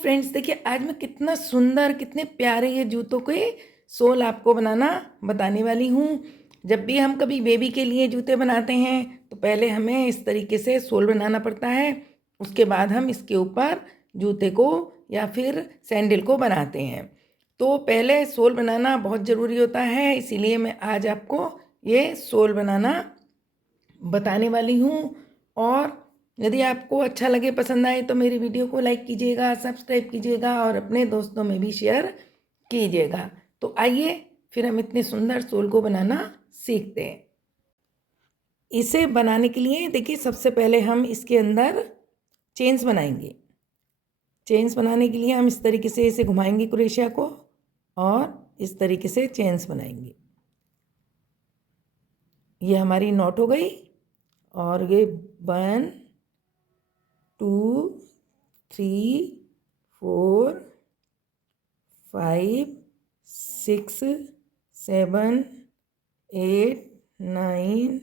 Friends, देखिए आज मैं कितना सुंदर, कितने प्यारे ये जूतों के सोल आपको बनाना बताने वाली हूँ। जब भी हम कभी बेबी के लिए जूते बनाते हैं तो पहले हमें इस तरीके से सोल बनाना पड़ता है। उसके बाद हम इसके ऊपर जूते को या फिर सैंडल को बनाते हैं। तो पहले सोल बनाना बहुत ज़रूरी होता है, इसीलिए मैं आज आपको ये सोल बनाना बताने वाली हूँ। और यदि आपको अच्छा लगे, पसंद आए तो मेरी वीडियो को लाइक कीजिएगा, सब्सक्राइब कीजिएगा और अपने दोस्तों में भी शेयर कीजिएगा। तो आइए फिर हम इतने सुंदर सोल को बनाना सीखते हैं। इसे बनाने के लिए देखिए सबसे पहले हम इसके अंदर चेन्स बनाएंगे। चेन्स बनाने के लिए हम इस तरीके से इसे घुमाएंगे क्रोशिया को और इस तरीके से चेन्स बनाएंगे। ये हमारी नॉट हो गई और ये 1 2 3 4 5 6 7 8 9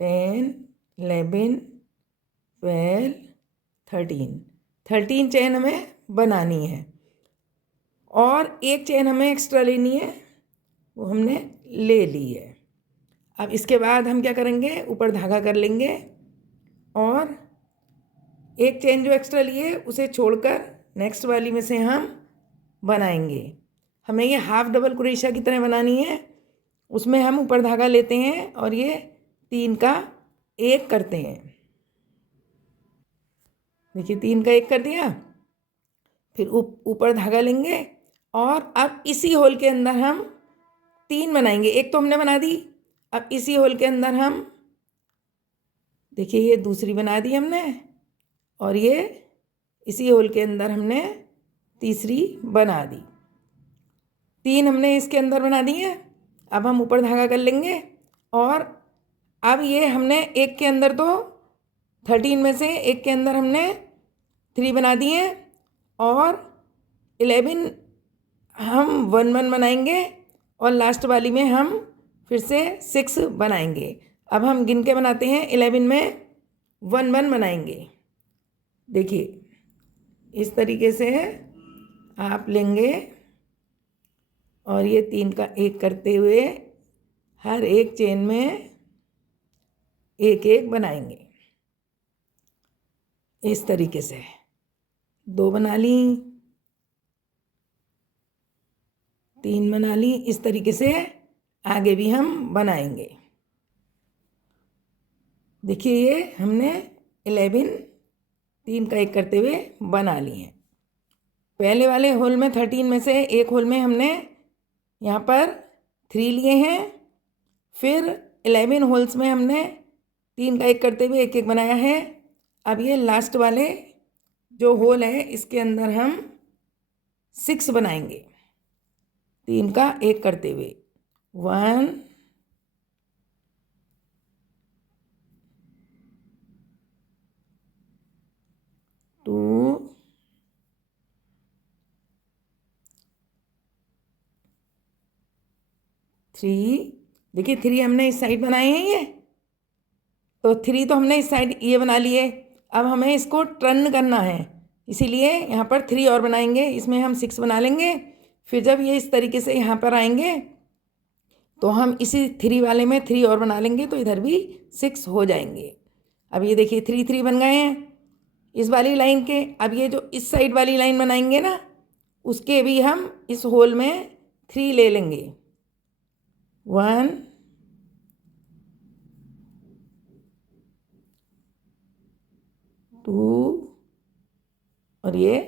10 11 12 13 चेन हमें बनानी है और एक चेन हमें एक्स्ट्रा लेनी है, वो हमने ले ली है। अब इसके बाद हम क्या करेंगे, ऊपर धागा कर लेंगे और एक चेन जो एक्स्ट्रा लिए उसे छोड़कर नेक्स्ट वाली में से हम बनाएंगे। हमें ये हाफ डबल क्रोशिया की तरह बनानी है। उसमें हम ऊपर धागा लेते हैं और ये 3 का 1 करते हैं। देखिए 3 का 1 कर दिया। फिर ऊपर धागा लेंगे और अब इसी होल के अंदर हम 3 बनाएंगे। एक तो हमने बना दी। अब इसी होल के अंदर हम देखिए ये दूसरी बना दी हमने और ये इसी होल के अंदर हमने तीसरी बना दी। 3 हमने इसके अंदर बना दी है। अब हम ऊपर धागा कर लेंगे और अब ये हमने एक के अंदर तो 13 में से एक के अंदर हमने 3 बना दिए और 11 हम 1 1 बनाएंगे और लास्ट वाली में हम फिर से 6 बनाएंगे। अब हम गिन के बनाते हैं। 11 में 1 1 बनाएंगे। देखिए इस तरीके से आप लेंगे और ये 3 का 1 करते हुए हर एक चेन में एक एक बनाएंगे। इस तरीके से 2 बना ली, 3 बना ली। इस तरीके से आगे भी हम बनाएंगे। देखिए ये हमने 11 3 का 1 करते हुए बना लिए हैं। पहले वाले होल में 13 में से एक होल में हमने यहाँ पर 3 लिए हैं। फिर 11 होल्स में हमने 3 का 1 करते हुए एक एक बनाया है। अब ये लास्ट वाले जो होल है इसके अंदर हम 6 बनाएंगे 3 का 1 करते हुए। 1 2 3। देखिए 3 हमने इस साइड बनाए हैं। ये तो 3 तो हमने इस साइड ये बना लिए। अब हमें इसको टर्न करना है, इसीलिए यहाँ पर 3 और बनाएंगे। इसमें हम 6 बना लेंगे। फिर जब ये इस तरीके से यहाँ पर आएंगे तो हम इसी 3 वाले में 3 और बना लेंगे तो इधर भी 6 हो जाएंगे। अब ये देखिए 3 3 बन गए हैं इस वाली लाइन के। अब ये जो इस साइड वाली लाइन बनाएंगे ना, उसके भी हम इस होल में 3 ले लेंगे। 1 2 और ये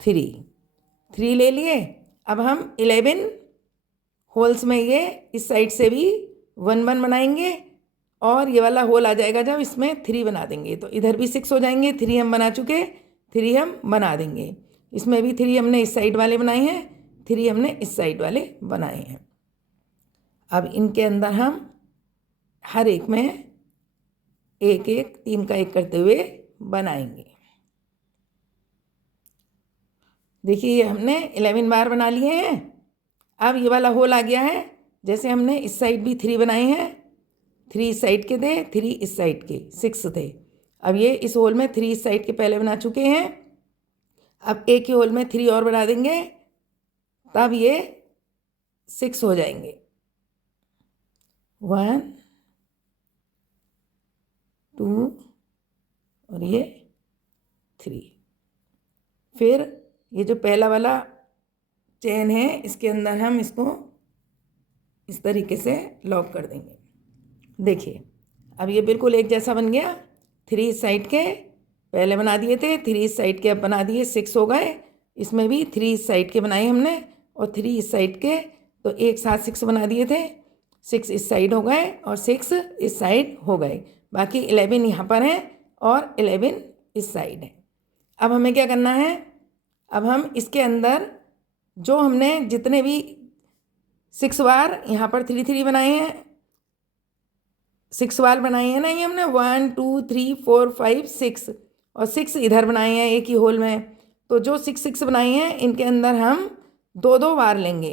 3 ले लिए। अब हम 11 होल्स में ये इस साइड से भी 1 1 बनाएंगे और ये वाला होल आ जाएगा जब इसमें 3 बना देंगे तो इधर भी 6 हो जाएंगे। 3 हम बना चुके, 3 हम बना देंगे। इसमें भी 3 हमने इस साइड वाले बनाए हैं, 3 हमने इस साइड वाले बनाए हैं। अब इनके अंदर हम हर एक में एक एक 3 का 1 करते हुए बनाएंगे। देखिए ये हमने 11 बार बना लिए हैं। अब ये वाला होल आ गया है। जैसे हमने इस साइड भी 3 बनाए हैं, 3 इस साइड के थे, 3 इस साइड के, 6 थे। अब ये इस होल में 3 इस साइड के पहले बना चुके हैं अब एक ही होल में 3 और बढ़ा देंगे, तब ये 6 हो जाएंगे। 1 2 और ये 3। फिर ये जो पहला वाला चेन है इसके अंदर हम इसको इस तरीके से लॉक कर देंगे। देखिए अब ये बिल्कुल एक जैसा बन गया। 3 इस साइड के पहले बना दिए थे, 3 इस साइड के अब बना दिए, 6 हो गए। इसमें भी 3 इस साइड के बनाए हमने और 3 इस साइड के, तो एक साथ 6 बना दिए थे। 6 इस साइड हो गए और 6 इस साइड हो गए। बाकी 11 यहाँ पर है और 11 इस साइड है। अब हमें क्या करना है, अब हम इसके अंदर जो हमने जितने भी 6 बार यहाँ पर 3 3 बनाए हैं, 6 बार बनाए हैं ना, ये हमने 1 2 3 4 5 6 और 6 इधर बनाए हैं एक ही होल में। तो जो 6 6 बनाए हैं इनके अंदर हम 2 2 बार लेंगे।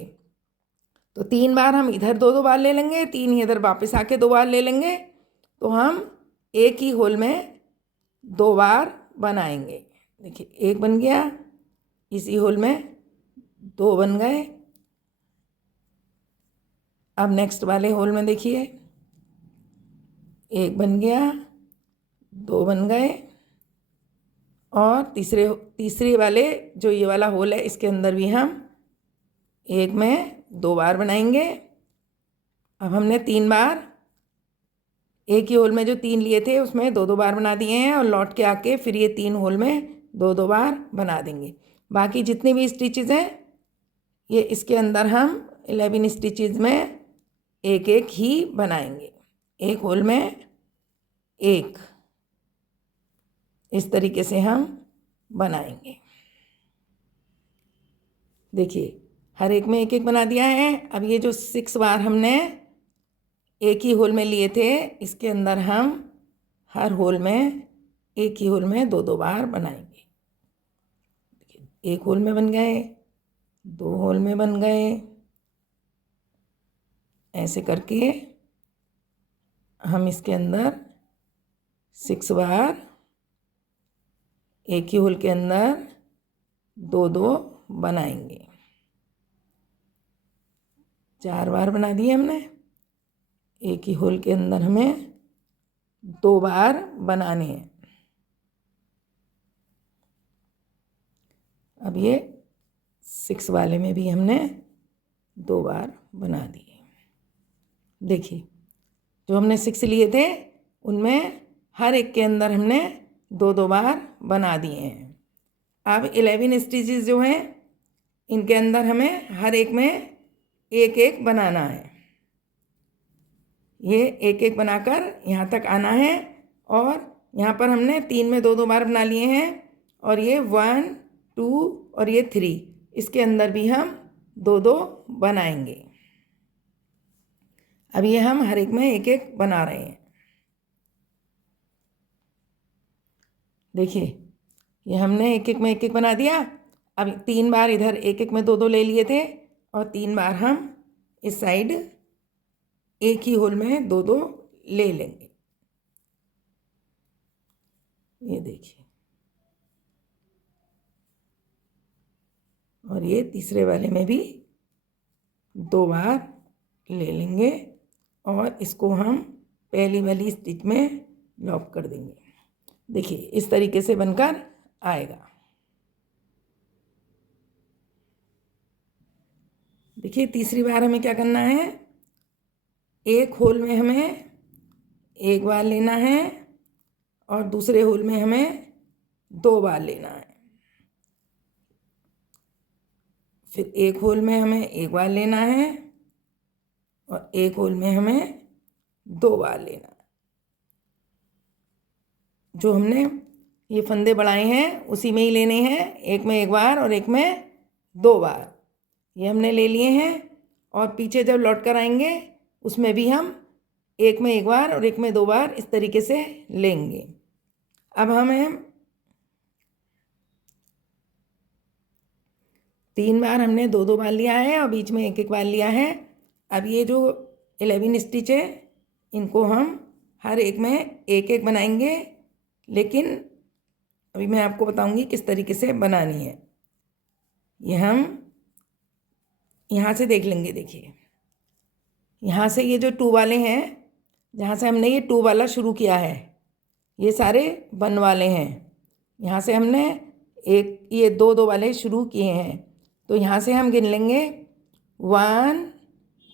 तो 3 बार हम इधर 2 2 बार ले लेंगे, 3 इधर वापस आके 2 बार ले लेंगे। तो हम एक ही होल में 2 बार बनाएंगे। देखिए एक बन गया, इसी होल में 2 बन गए। अब नेक्स्ट वाले होल में देखिए एक बन गया, 2 बन गए और तीसरे वाले जो ये वाला होल है इसके अंदर भी हम एक में 2 बार बनाएंगे। अब हमने 3 बार एक ही होल में जो 3 लिए थे उसमें 2 2 बार बना दिए हैं और लौट के आके फिर ये 3 होल में 2 2 बार बना देंगे। बाकी जितनी भी स्टिचेस हैं ये इसके अंदर हम 11 स्टिचेस में एक एक ही बनाएंगे। एक होल में एक, इस तरीके से हम बनाएंगे। देखिए हर एक में एक एक बना दिया है। अब ये जो 6 बार हमने एक ही होल में लिए थे इसके अंदर हम हर होल में एक ही होल में 2 2 बार बनाएंगे। एक होल में बन गए, 2 होल में बन गए, ऐसे करके हम इसके अंदर 6 बार एक ही होल के अंदर 2 2 बनाएंगे। 4 बार बना दिए हमने। एक ही होल के अंदर हमें 2 बार बनाने हैं। अब ये 6 वाले में भी हमने 2 बार बना दिए। देखिए जो हमने 6 लिए थे उनमें हर एक के अंदर हमने 2 2 बार बना दिए हैं। अब 11 स्टिचेस जो हैं इनके अंदर हमें हर एक में एक एक बनाना है। ये एक एक बनाकर यहाँ तक आना है और यहाँ पर हमने 3 में 2 2 बार बना लिए हैं और ये 1 2 और ये 3 इसके अंदर भी हम 2 2 बनाएंगे। अब ये हम हर एक में एक एक बना रहे हैं। देखिए ये हमने एक एक में एक एक बना दिया। अब 3 बार इधर एक एक में 2 2 ले लिए थे और 3 बार हम इस साइड एक ही होल में 2 2 ले लेंगे। ये देखिए, और ये तीसरे वाले में भी 2 बार ले लेंगे और इसको हम पहली वाली स्टिच में लॉक कर देंगे। देखिए इस तरीके से बनकर आएगा। देखिए तीसरी बार हमें क्या करना है, एक होल में हमें एक बार लेना है और दूसरे होल में हमें 2 बार लेना है। फिर एक होल में हमें एक बार लेना है और एक होल में हमें 2 बार लेना है। जो हमने ये फंदे बढ़ाए हैं उसी में ही लेने हैं, एक में एक बार और एक में 2 बार। ये हमने ले लिए हैं और पीछे जब लौट कर आएंगे उसमें भी हम एक में एक बार और एक में 2 बार इस तरीके से लेंगे। अब हमें 3 बार हमने 2 2 बार लिया है और बीच में एक एक बार लिया है। अब ये जो 11 स्टिच है इनको हम हर एक में एक एक बनाएंगे, लेकिन अभी मैं आपको बताऊंगी किस तरीके से बनानी है। ये हम यहाँ से देख लेंगे। देखिए, यहाँ से ये जो 2 वाले हैं, जहाँ से हमने ये 2 वाला शुरू किया है, ये सारे 1 वाले हैं। यहाँ से हमने एक ये 2 वाले शुरू किए हैं, तो यहाँ से हम गिन लेंगे 1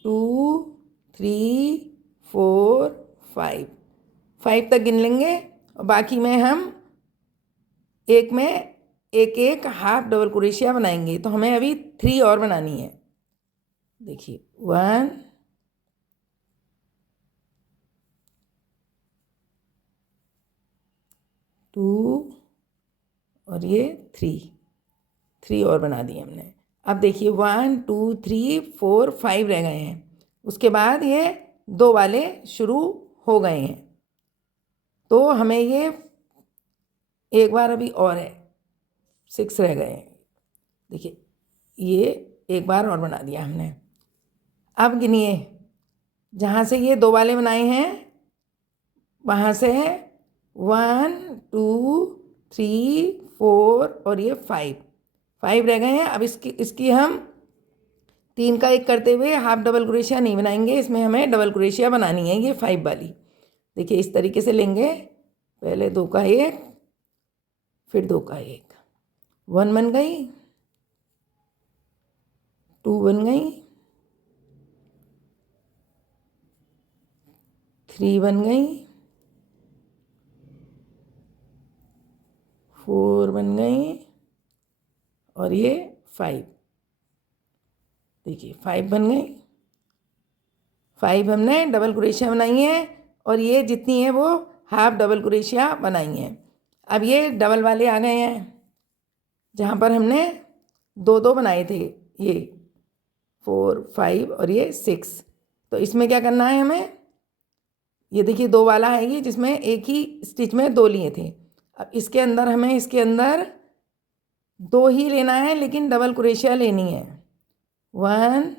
2 3 4 5, 5 तक गिन लेंगे। और बाकी में हम एक में एक एक हाफ डबल क्रोशिया बनाएंगे। तो हमें अभी 3 और बनानी है। देखिए, 1 2 और ये 3 और बना दिए हमने। अब देखिए 1 2 3 4 5 रह गए हैं। उसके बाद ये 2 वाले शुरू हो गए हैं, तो हमें ये एक बार अभी और है, 6 रह गए हैं। देखिए, ये एक बार और बना दिया हमने। अब गिनिए, जहाँ से ये 2 वाले बनाए हैं वहाँ से 1 2 3 4 और ये 5 रह गए हैं। अब इसकी हम 3 का 1 करते हुए हाफ डबल क्रोशिया नहीं बनाएंगे, इसमें हमें डबल क्रोशिया बनानी है, ये 5 वाली। देखिए, इस तरीके से लेंगे, पहले 2 का 1, फिर 2 का 1, 1 बन गई, 2 बन गई, 3 बन गई, 4 बन गई और ये 5। देखिए, 5 बन गई। 5 हमने डबल क्रोशिया बनाई है और ये जितनी है वो हाफ डबल क्रोशिया बनाई है। अब ये डबल वाले आ गए हैं, जहाँ पर हमने 2 बनाए थे, ये 4 5 और ये 6। तो इसमें क्या करना है हमें, ये देखिए 2 वाला है ये, जिसमें एक ही स्टिच में 2 लिए थे। अब इसके अंदर हमें इसके अंदर 2 ही लेना है, लेकिन डबल क्रोशिया लेनी है। 1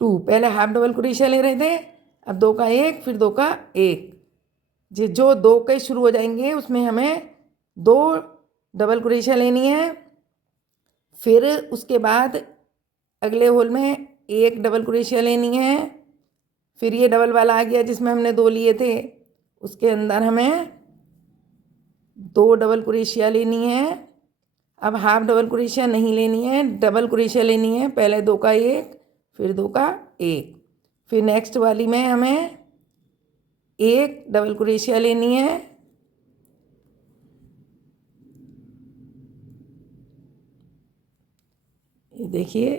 2, पहले हाफ डबल क्रोशिया ले रहे थे, अब 2 का 1, फिर 2 का 1। जो 2 के शुरू हो जाएंगे उसमें हमें 2 डबल क्रोशिया लेनी है। फिर उसके बाद अगले होल में 1 डबल क्रोशिया लेनी है। फिर ये डबल वाला आ गया जिसमें हमने 2 लिए थे, उसके अंदर हमें 2 डबल क्रोशिया लेनी है। अब हाफ डबल क्रोशिया नहीं लेनी है, डबल क्रोशिया लेनी है। पहले 2 का 1, फिर 2 का 1, फिर नेक्स्ट वाली में हमें 1 डबल क्रोशिया लेनी है। ये देखिए,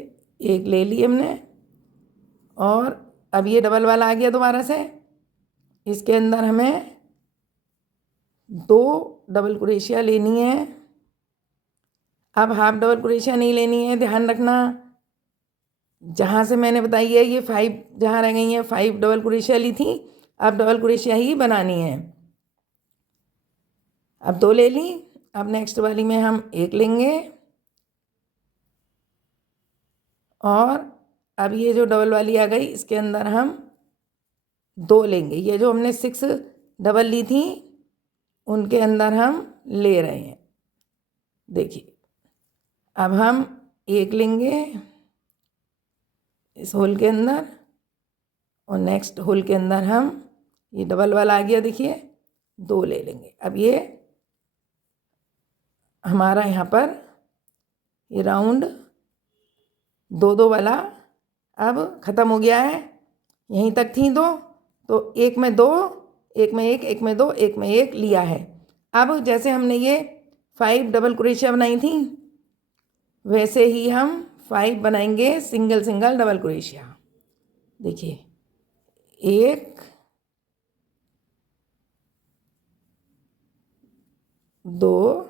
1 ले ली हमने। और अब ये डबल वाला आ गया दोबारा से, इसके अंदर हमें 2 डबल क्रोशिया लेनी है। अब हाफ डबल क्रोशिया नहीं लेनी है, ध्यान रखना। जहाँ से मैंने बताई है ये 5 जहाँ रह गई हैं, 5 डबल क्रोशिया ली थी, अब डबल क्रोशिया ही बनानी है। अब 2 ले ली, अब नेक्स्ट वाली में हम 1 लेंगे। और अब ये जो डबल वाली आ गई, इसके अंदर हम 2 लेंगे। ये जो हमने 6 डबल ली थी उनके अंदर हम ले रहे हैं। देखिए, अब हम 1 लेंगे इस होल के अंदर, और नेक्स्ट होल के अंदर हम ये डबल वाला आ गया, देखिए 2 ले लेंगे। अब ये हमारा यहाँ पर ये राउंड 2 वाला अब ख़त्म हो गया है। यहीं तक थी 2, तो 1 में 2, 1 में 1, 1 में 2, 1 में 1 लिया है। अब जैसे हमने ये 5 डबल क्रोशिया बनाई थी, वैसे ही हम 5 बनाएंगे सिंगल सिंगल डबल क्रोशिया। देखिए, 1 2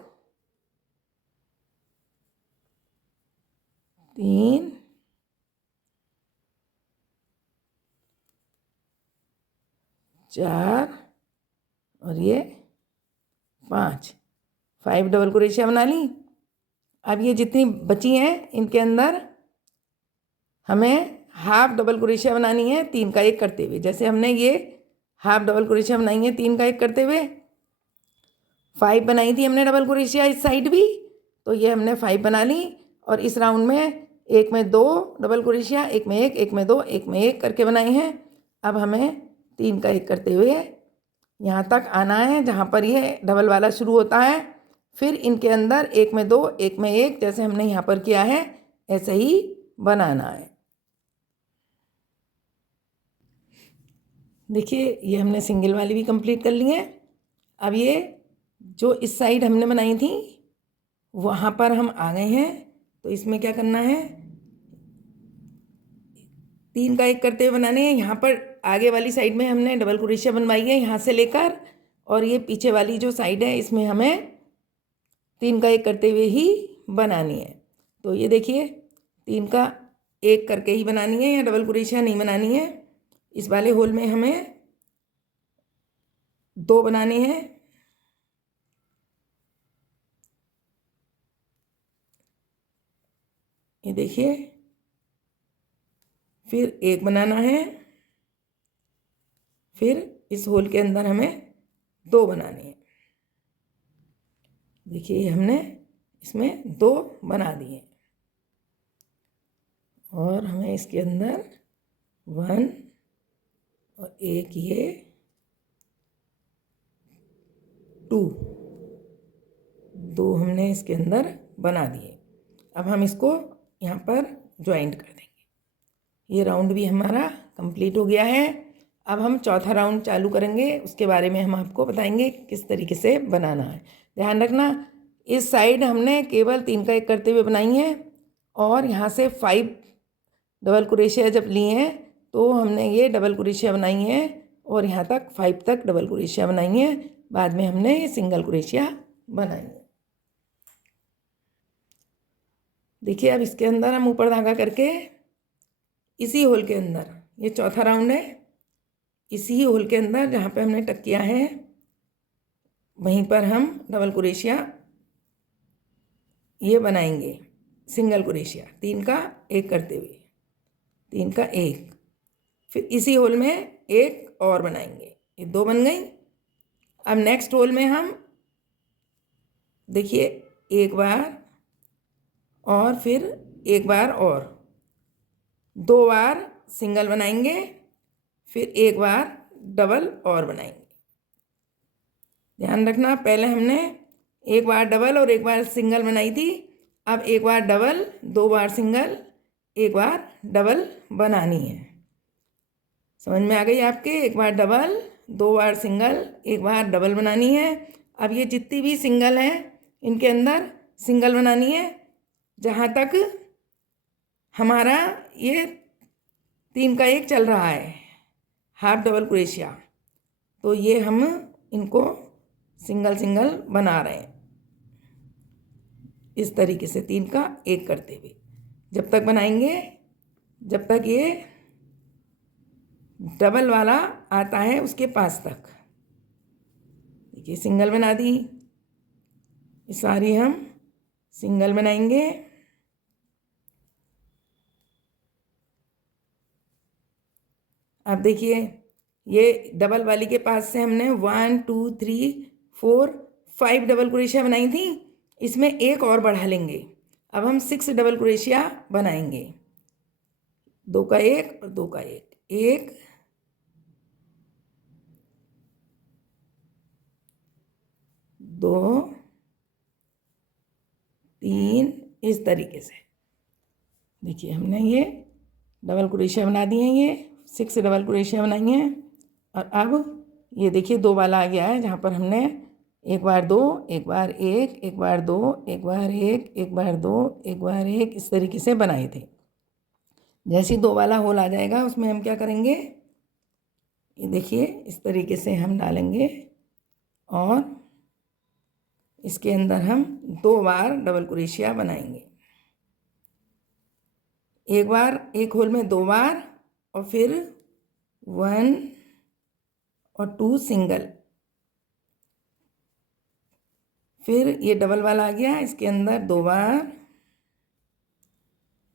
3 4 और ये 5 डबल क्रोशिया बना ली। अब ये जितनी बची हैं इनके अंदर हमें हाफ डबल क्रोशिया बनानी है 3 का 1 करते हुए। जैसे हमने ये हाफ डबल क्रोशिया बनाई है 3 का 1 करते हुए, 5 बनाई थी हमने डबल क्रोशिया इस साइड भी, तो ये हमने 5 बना ली। और इस राउंड में एक में 2 डबल क्रोशिया, एक में 1, एक में 2, एक में 1 करके बनाए हैं। अब हमें 3 का 1 करते हुए यहाँ तक आना है जहाँ पर ये डबल वाला शुरू होता है। फिर इनके अंदर एक में 2, एक में 1, जैसे हमने यहाँ पर किया है ऐसे ही बनाना है। देखिए ये हमने सिंगल वाली भी कंप्लीट कर ली है। अब ये जो इस साइड हमने बनाई थी वहाँ पर हम आ गए हैं, तो इसमें क्या करना है, 3 का 1 करते हुए बनाने हैं। यहाँ पर आगे वाली साइड में हमने डबल क्रोशिया बनवाई है यहाँ से लेकर, और ये पीछे वाली जो साइड है इसमें हमें 3 का 1 करते हुए ही बनानी है। तो ये देखिए 3 का 1 करके ही बनानी है, या डबल क्रोशिया नहीं बनानी है। इस वाले होल में हमें 2 बनाने हैं। ये देखिए, फिर 1 बनाना है, फिर इस होल के अंदर हमें 2 बनाने हैं। देखिए हमने इसमें 2 बना दिए, और हमें इसके अंदर 1 और 1 ये 2 हमने इसके अंदर बना दिए। अब हम इसको यहाँ पर ज्वाइंट कर देंगे। ये राउंड भी हमारा कंप्लीट हो गया है। अब हम चौथा राउंड चालू करेंगे, उसके बारे में हम आपको बताएंगे किस तरीके से बनाना है। ध्यान रखना, इस साइड हमने केवल 3 का 1 करते हुए बनाई है, और यहाँ से 5 डबल क्रोशिया जब लिए हैं तो हमने ये डबल क्रोशिया बनाई है, और यहाँ तक 5 तक डबल क्रोशिया बनाई है। बाद में हमने ये सिंगल क्रोशिया बनाई है। देखिए अब इसके अंदर हम ऊपर धागा करके इसी होल के अंदर, ये चौथा राउंड है, इसी होल के अंदर जहाँ पे हमने टक किया है वहीं पर हम डबल क्रोशिया ये बनाएंगे, सिंगल क्रोशिया 3 का 1 करते हुए, 3 का 1, फिर इसी होल में 1 और बनाएंगे। ये 2 बन गई। अब नेक्स्ट होल में हम देखिए 1 बार और फिर 1 बार और 2 बार सिंगल बनाएंगे, फिर 1 बार डबल और बनाएंगे। ध्यान रखना, पहले हमने 1 बार डबल और 1 बार सिंगल बनाई थी। अब 1 बार डबल, 2 बार सिंगल, 1 बार डबल बनानी है। समझ में आ गई आपके? 1 बार डबल, 2 बार सिंगल, 1 बार डबल बनानी है। अब ये जितनी भी सिंगल हैं इनके अंदर सिंगल बनानी है, जहाँ तक हमारा ये 3 का 1 चल रहा है, हाफ डबल क्रोशिया, तो ये हम इनको सिंगल सिंगल बना रहे हैं इस तरीके से 3 का 1 करते हुए। जब तक बनाएंगे जब तक ये डबल वाला आता है उसके पास तक। देखिए सिंगल बना दी, ये सारी हम सिंगल बनाएंगे। अब देखिए ये डबल वाली के पास से हमने 1 2 3 4 5 डबल क्रोशिया बनाई थी, इसमें 1 और बढ़ा लेंगे। अब हम 6 डबल क्रोशिया बनाएंगे, 2 का 1 और 2 का 1, 1 2 3, इस तरीके से। देखिए हमने ये डबल क्रोशिया बना दिए हैं, ये 6 डबल क्रोशिया बनाई हैं। और अब ये देखिए 2 वाला आ गया है, जहाँ पर हमने 1 बार 2, 1 बार 1, 1 बार 2, 1 बार 1, 1 बार 2, 1 बार 1, इस तरीके से बनाए थे। जैसे ही 2 वाला होल आ जाएगा उसमें हम क्या करेंगे, ये देखिए इस तरीके से हम डालेंगे, और इसके अंदर हम 2 बार डबल क्रोशिया बनाएंगे। 1 बार, एक होल में 2 बार, और फिर 1 और 2 सिंगल, फिर ये डबल वाला आ गया, इसके अंदर 2 बार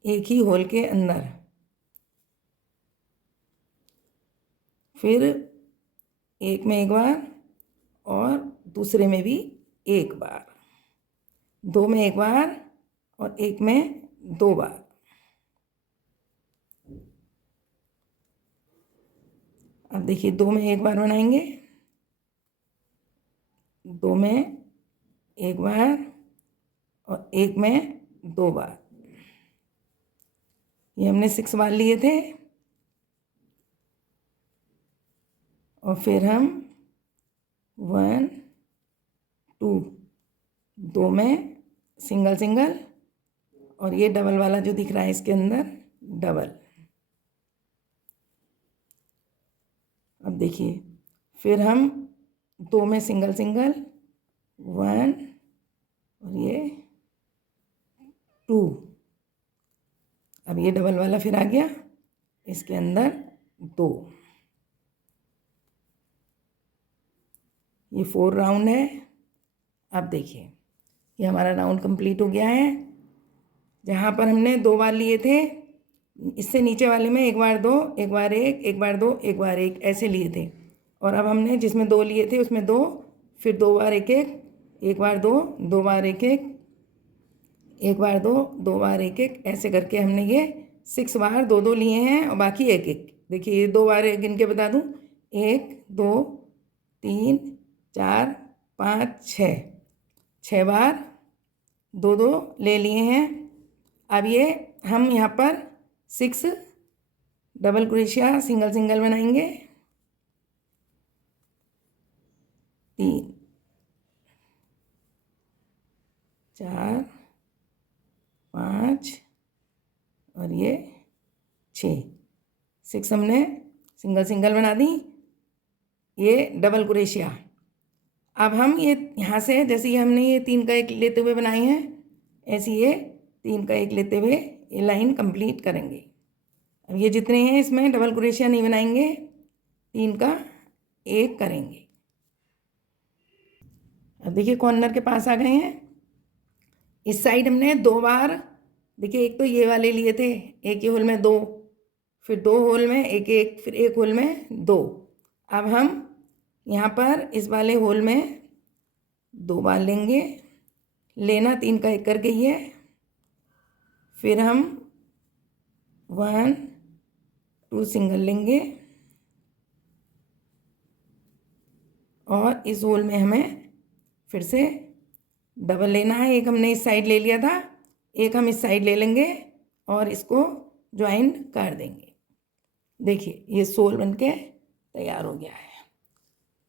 एक ही होल के अंदर, फिर एक में 1 बार और दूसरे में भी एक बार, दो में एक बार और एक में दो बार। अब देखिए, दो में एक बार बनाएंगे, दो में एक बार और एक में दो बार। ये हमने 6 बार लिए थे। और फिर हम 1 2, दो में सिंगल सिंगल और ये डबल वाला जो दिख रहा है इसके अंदर डबल। अब देखिए, फिर हम दो में सिंगल सिंगल 1 और ये 2। अब ये डबल वाला फिर आ गया, इसके अंदर 2। ये 4 राउंड है। अब देखिए, ये हमारा राउंड कंप्लीट हो गया है। जहाँ पर हमने 2 बार लिए थे, इससे नीचे वाले में एक बार 2, एक बार 1, एक बार 2, एक बार 1 ऐसे लिए थे। और अब हमने जिसमें 2 लिए थे उसमें 2, फिर 2 बार 1 1, एक बार 2, 2 बार 1 1, एक बार 2, 2 बार 1 1 ऐसे करके हमने ये 6 बार 2 2 लिए हैं और बाकी 1 1। देखिए, ये 2 बार गिन के बता दूँ, 1 2 3 4 5 6 बार 2 2 ले लिए हैं। अब ये हम यहाँ पर 6 डबल क्रोशिया सिंगल सिंगल बनाएंगे। 3 4 5 और ये 6 हमने सिंगल सिंगल बना दी। ये डबल क्रोशिया। अब हम ये यहाँ से, जैसे ये हमने ये 3 का 1 लेते हुए बनाए हैं, ऐसे ये 3 का 1 लेते हुए ये लाइन कंप्लीट करेंगे। अब ये जितने हैं इसमें डबल क्रोशिया नहीं बनाएंगे, 3 का 1 करेंगे। अब देखिए, कॉर्नर के पास आ गए हैं। इस साइड हमने 2 बार, देखिए, एक तो ये वाले लिए थे, एक ही होल में 2, फिर 2 होल में 1 1, फिर 1 होल में 2। अब हम यहाँ पर इस वाले होल में 2 बार लेंगे, लेना 3 का 1 करके ही है। फिर हम 1 2 सिंगल लेंगे और इस होल में हमें फिर से डबल लेना है। एक हमने इस साइड ले लिया था, एक हम इस साइड ले लेंगे और इसको ज्वाइन कर देंगे। देखिए, ये सोल बनके तैयार हो गया है।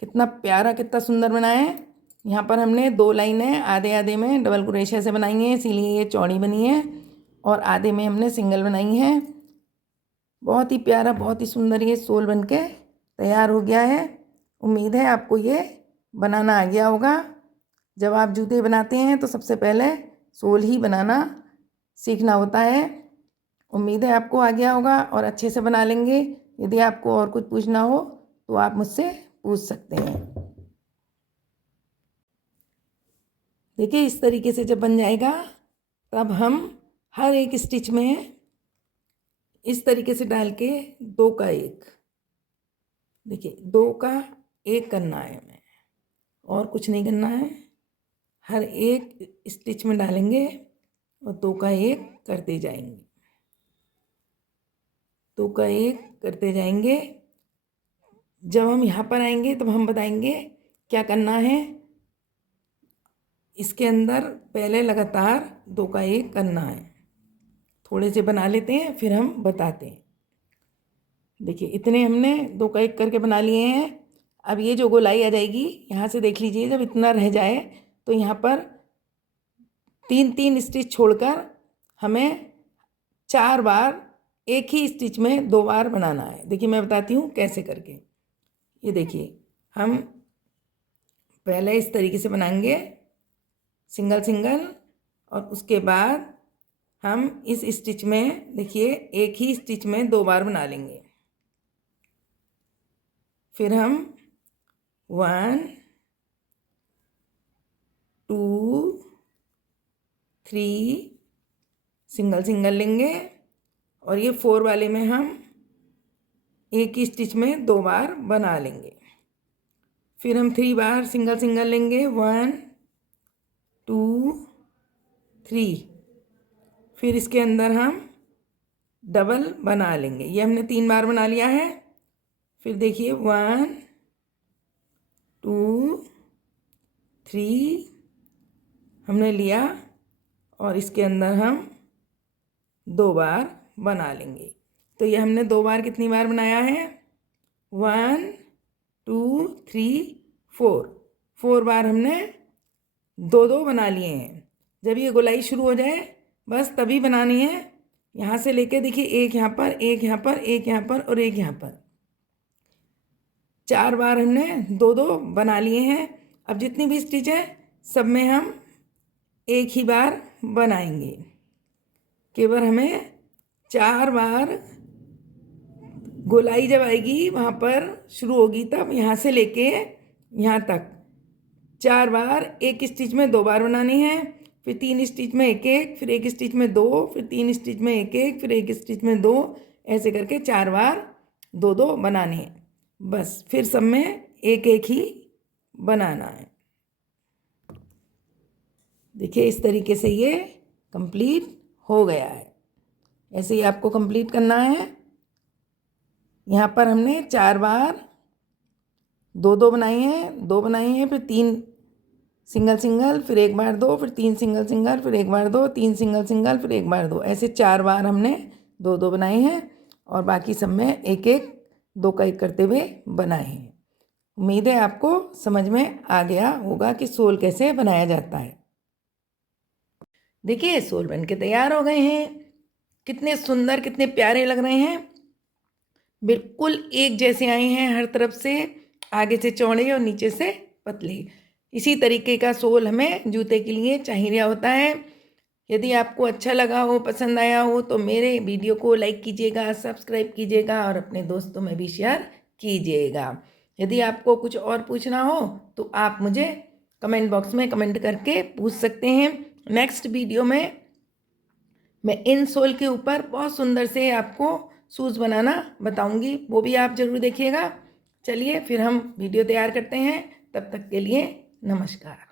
कितना प्यारा, कितना सुंदर बनाया है। यहाँ पर हमने 2 लाइनें आधे आधे में डबल क्रोशिया से बनाई हैं, इसीलिए ये चौड़ी बनी है, और आधे में हमने सिंगल बनाई है। बहुत ही प्यारा, बहुत ही सुंदर ये सोल बनके तैयार हो गया है। उम्मीद है आपको ये बनाना आ गया होगा। जब आप जूते बनाते हैं तो सबसे पहले सोल ही बनाना सीखना होता है। उम्मीद है आपको आ गया होगा और अच्छे से बना लेंगे। यदि आपको और कुछ पूछना हो तो आप मुझसे पूछ सकते हैं। देखिए, इस तरीके से जब बन जाएगा तब हम हर एक स्टिच में इस तरीके से डाल के 2 का 1, देखिए 2 का 1 करना है हमें, और कुछ नहीं करना है। हर एक स्टिच में डालेंगे और 2 का 1 करते जाएंगे, 2 का 1 करते जाएंगे। जब हम यहाँ पर आएंगे तब हम बताएंगे क्या करना है। इसके अंदर पहले लगातार 2 का 1 करना है। थोड़े से बना लेते हैं फिर हम बताते हैं। देखिए, इतने हमने 2 का 1 करके बना लिए हैं। अब ये जो गोलाई आ जाएगी, यहाँ से देख लीजिए, जब इतना रह जाए तो यहाँ पर 3 3 स्टिच छोड़कर हमें 4 बार एक ही स्टिच में 2 बार बनाना है। देखिए, मैं बताती हूँ कैसे करके। ये देखिए, हम पहले इस तरीके से बनाएंगे सिंगल सिंगल, और उसके बाद हम इस स्टिच में, देखिए, एक ही स्टिच में 2 बार बना लेंगे। फिर हम 1 2 3 सिंगल सिंगल लेंगे, और ये 4 वाले में हम एक ही स्टिच में 2 बार बना लेंगे। फिर हम 3 बार सिंगल सिंगल लेंगे, 1 2 3, फिर इसके अंदर हम डबल बना लेंगे। ये हमने 3 बार बना लिया है। फिर देखिए 1 2 3 हमने लिया और इसके अंदर हम 2 बार बना लेंगे। तो ये हमने 2 बार कितनी बार बनाया है? 1 2 3 4, 4 बार हमने 2 बना लिए हैं। जब ये गोलाई शुरू हो जाए बस तभी बनानी है। यहाँ से लेके देखिए एक यहाँ पर, एक यहाँ पर, एक यहाँ पर और एक यहाँ पर, 4 बार हमने 2 बना लिए हैं। अब जितनी भी स्टिच है सब में हम एक ही बार बनाएंगे। केवल हमें 4 बार गोलाई जब आएगी वहाँ पर शुरू होगी तब यहाँ से लेके यहाँ तक 4 बार एक स्टिच में 2 बार बनानी है। फिर 3 स्टिच में एक एक, फिर एक स्टिच में 2, फिर 3 स्टिच में एक एक, फिर एक स्टिच में 2, ऐसे करके 4 बार 2 बनाने हैं। बस फिर सब में एक एक ही बनाना है। देखिए इस तरीके से ये कंप्लीट हो गया है। ऐसे ही आपको कंप्लीट करना है। यहाँ पर हमने 4 बार 2 बनाई हैं, 2 बनाई हैं, फिर 3 सिंगल सिंगल, फिर एक बार 2, फिर 3 सिंगल सिंगल, फिर एक बार 2, 3 सिंगल सिंगल, फिर एक बार 2, ऐसे 4 बार हमने 2 बनाए हैं और बाकी सब में एक एक 2 का 1 करते हुए बनाए हैं। उम्मीद है आपको समझ में आ गया होगा कि सोल कैसे बनाया जाता है। देखिए सोल बन के तैयार हो गए हैं। कितने सुंदर, कितने प्यारे लग रहे हैं। बिल्कुल एक जैसे आए हैं, हर तरफ से आगे से चौड़े और नीचे से पतले। इसी तरीके का सोल हमें जूते के लिए चाहिए होता है। यदि आपको अच्छा लगा हो, पसंद आया हो तो मेरे वीडियो को लाइक कीजिएगा, सब्सक्राइब कीजिएगा और अपने दोस्तों में भी शेयर कीजिएगा। यदि आपको कुछ और पूछना हो तो आप मुझे कमेंट बॉक्स में कमेंट करके पूछ सकते हैं। नेक्स्ट वीडियो में मैं इन सोल के ऊपर बहुत सुंदर से आपको शूज़ बनाना बताऊंगी, वो भी आप ज़रूर देखिएगा। चलिए फिर हम वीडियो तैयार करते हैं। तब तक के लिए नमस्कार।